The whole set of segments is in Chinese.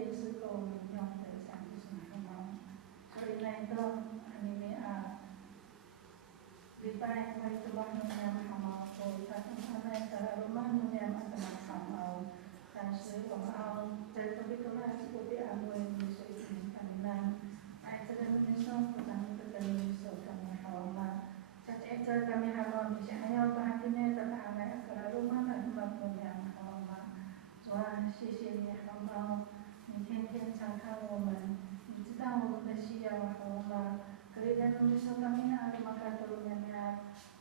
定是够我们用的30毛，所以那一段里面礼拜我itu bahan yang hamal ko tapi ana cara rumah yang akan hamal dan se我们在这里都还是不必安慰你所以可能ai这个你说不然这个你说kami hamal jadi itu kami hamal bisa hanya bahannya tentang ana cara rumah dan yang hamal 主啊，谢谢你hamal你天天常看我们你知道我们的需要hamal Kalian menyusul kami ada maka turunnya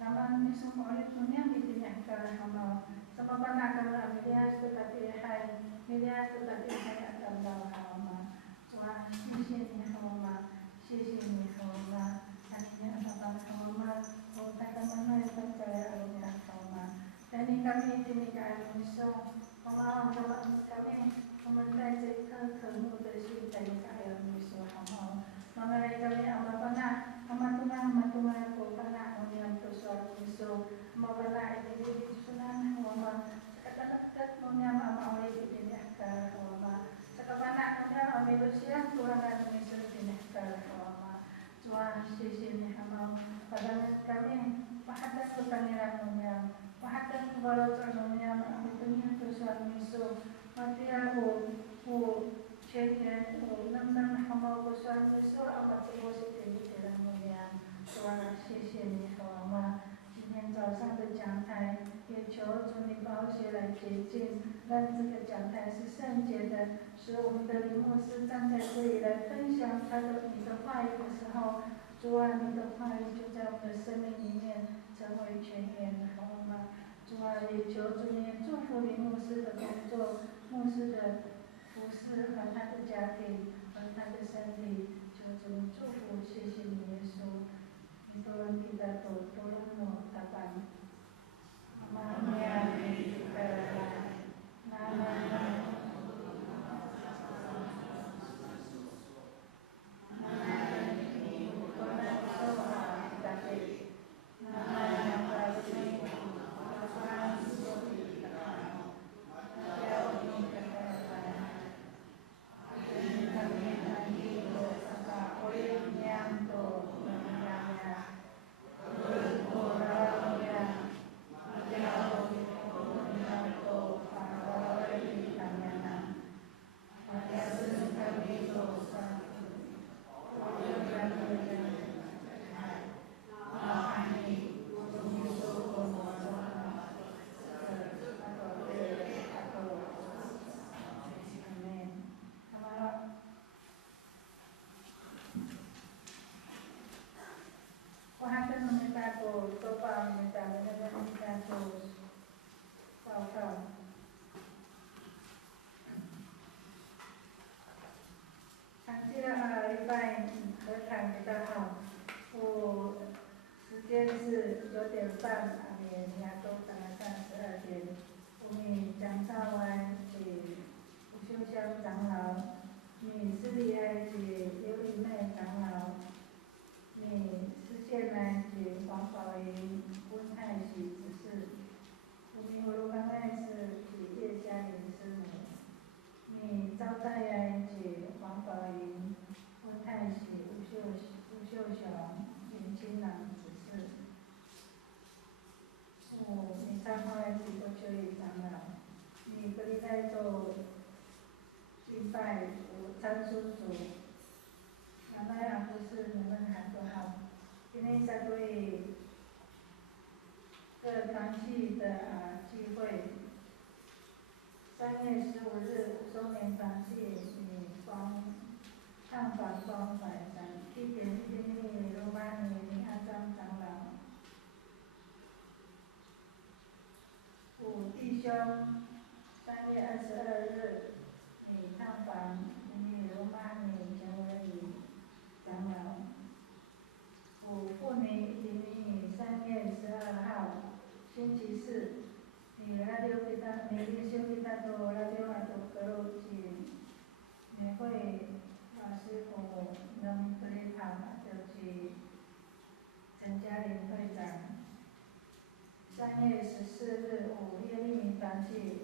nama menyusul oleh dunia miliknya kalau hama sama mana kalau miliar tetapi hai miliar tetapi hai akan dalam hama Tuhan 谢谢你hama 谢谢你hama hanya akan hama oh tak mana yang percaya alumnya hama dan ini kami ini kami menyusul hama kami meminta jika kamu tersintai kaya menyusul hama Mengenai kami amat-amat ko pana ang suatu miso mabana ini sunan mama kata-kata monya mama oleh ini akal mama sekapana monya manusia Tuhan dan miso ini akal mama Tuhan sisi hama pada kami pahadan utangnya monya pahadan balot monya itunya suatu miso mati aku Jadi, nam hama ko suan miso amat positif dalam mulia Tuhan 谢谢你好吗？今天早上的讲台，也求主你宝血来洁净，让这个讲台是圣洁的，使我们的林牧师站在这里来分享你的话语的时候，主啊，你的话语就在我们的生命里面成为泉源，好吗？主啊，也求主你祝福林牧师的工作，牧师的服侍和他的家庭和他的身体，求主祝福，谢谢你耶稣。Tolong kita tolong kapan Mamia kita nama时间是9点半，亚洲大概32点。我们讲到完吴秀香长老，斯利埃刘丽妹长老，施宪南黄宝莹、温泰喜执事，我们罗刚爱是叶嘉玲师母，招待黄宝莹、温泰喜、吴秀雄、林清朗执事。你参会几个就业长老，你个礼拜做敬拜参书组，原来也不是你们喊多好，今天在对各团契的聚会，3月15日5周年团契探访光百山，地点罗马尼林阿张长老。弟兄3月22日，探访罗马尼陈文宇长老。妇女3月12号，星期四，radio kita media kita do radio atau kerusi，美会老师傅能对谈就是陈嘉玲会长。3月14日，耶利米团契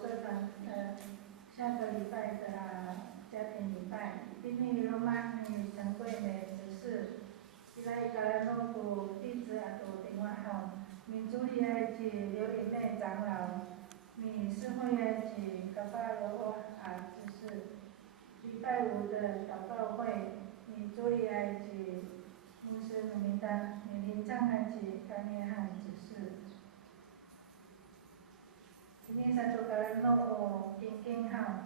做到下个礼拜的家庭礼拜，今天罗马尼陈贵美执事，伊来伊甲咱拢有地址也有电话号，民主里的是刘林内长老，民社会的是高巴罗沃执事，礼拜五的祷告会，民主里的是牧师鲁明达，民林长的是甘约翰执事。今天在做个人弄金金号，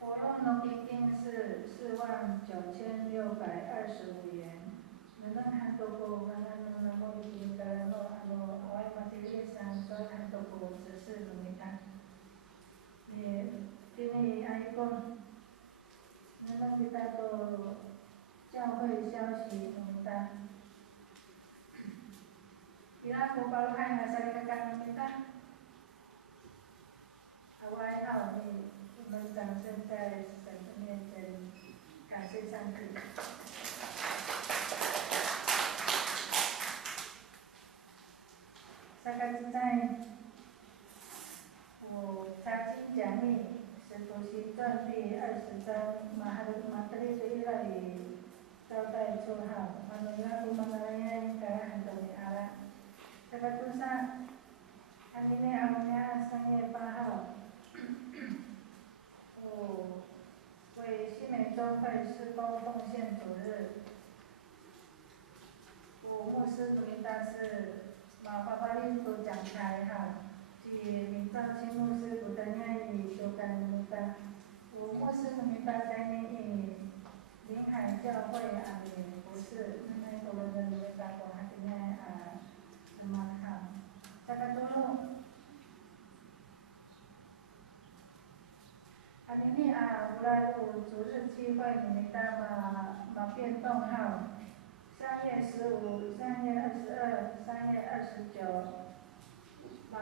我弄金金是49625元。能看到过，那么已经个人弄我嘛这个上所看到过只是农民单。也今天阿姨讲，咱去带到教会消息农民单。伊拉无包海那啥个干农民单。我好，我们掌声在神的面前感谢上帝。大概是在我查经讲义《使徒行传》第20章，马特里是伊拉里招待绰号，马努拉古马拉耶应该很多年啦。大概都上，今天阿姆亚3月8号。为新美洲会施工奉献主日，我牧师鲁明达是马巴巴利都讲台及明照清牧师古德亚以修改鲁明达，我牧师鲁明达在以临海教会不是那个我的鲁明达国还是什么大概都弄。今天有来有主日聚会，你们单嘛变动3月15、3月22、3月29，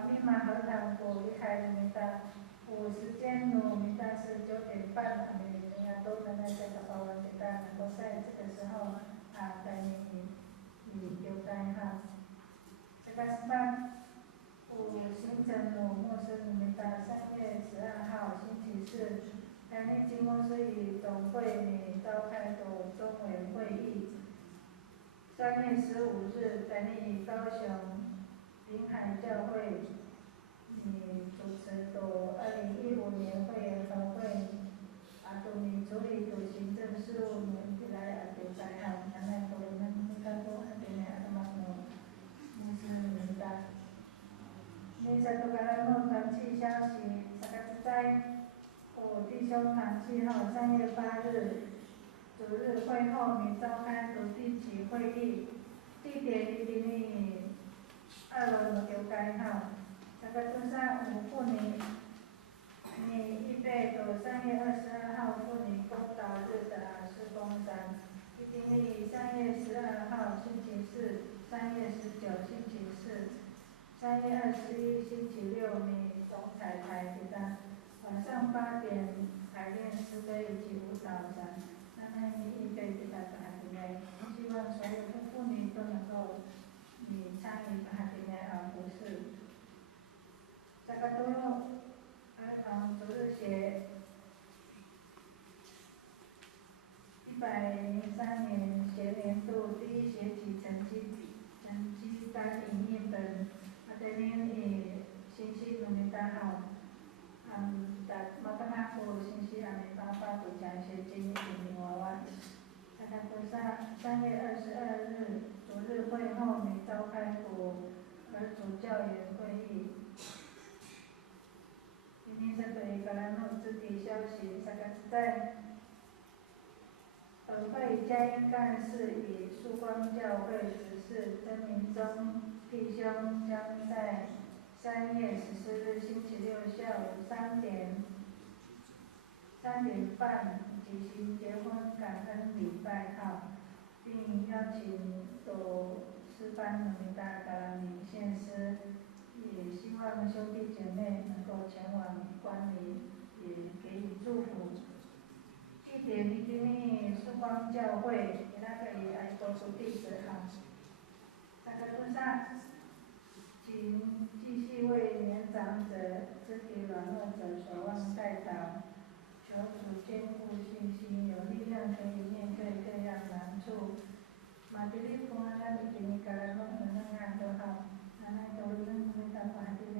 密码和堂有离开你们单，有时间有你们单是9点半，你们都能在这个保温的单能够在这个时候带你留在这个是有行程有牧师你们单3月12号星期四。今日金公司与总会召开的中委会议，3月15日，今日高雄临海教会主持的2015年会员合会，处理行政事务以来就在咱来讨论咱多明白。你在都甲咱弄团契消息，大家知在。弟兄团契3月8日，主日会后召开主地起会议，地点于邻2楼的教会这个都上有妇女，预备的3月22号妇女公祷日的施工展，已经于3月12号星期四、3月19星期四、3月21星期六总彩排给他。晚上8点排练诗歌以及舞蹈展，咱预备给大家希望所有的妇女都能够参与他的服饰。这个都从主日学103年学年度第1学期成绩单影印本，信息能力大好。马格纳夫信息发布奖学金1.0娃娃。大家都3月22日主日会后召开儿主教员会议。今天这对格兰诺肢体消息，大家在本会佳音干事与曙光教会执事曾明忠弟兄将在3月14日星期六下午3点半举行结婚感恩礼拜并邀请诗班的名大家领献诗，也希望兄弟姐妹能够前往观礼，也给予祝福。地点于曙光教会，那个也爱国土地址大家都上。是行继续为年长者、肢体软弱者守望代祷，求主坚固信心，有力量可以面对各样难处。马吉利普安拉米吉尼卡拉诺能量都好，安拉都能为他把这些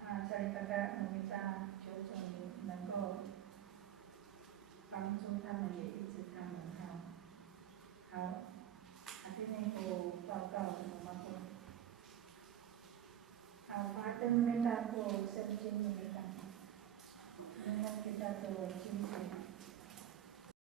萨利嘎嘎努米达，求主你能够帮助他们，也医治他们好，今天我报告我们好，发生没到过圣经里。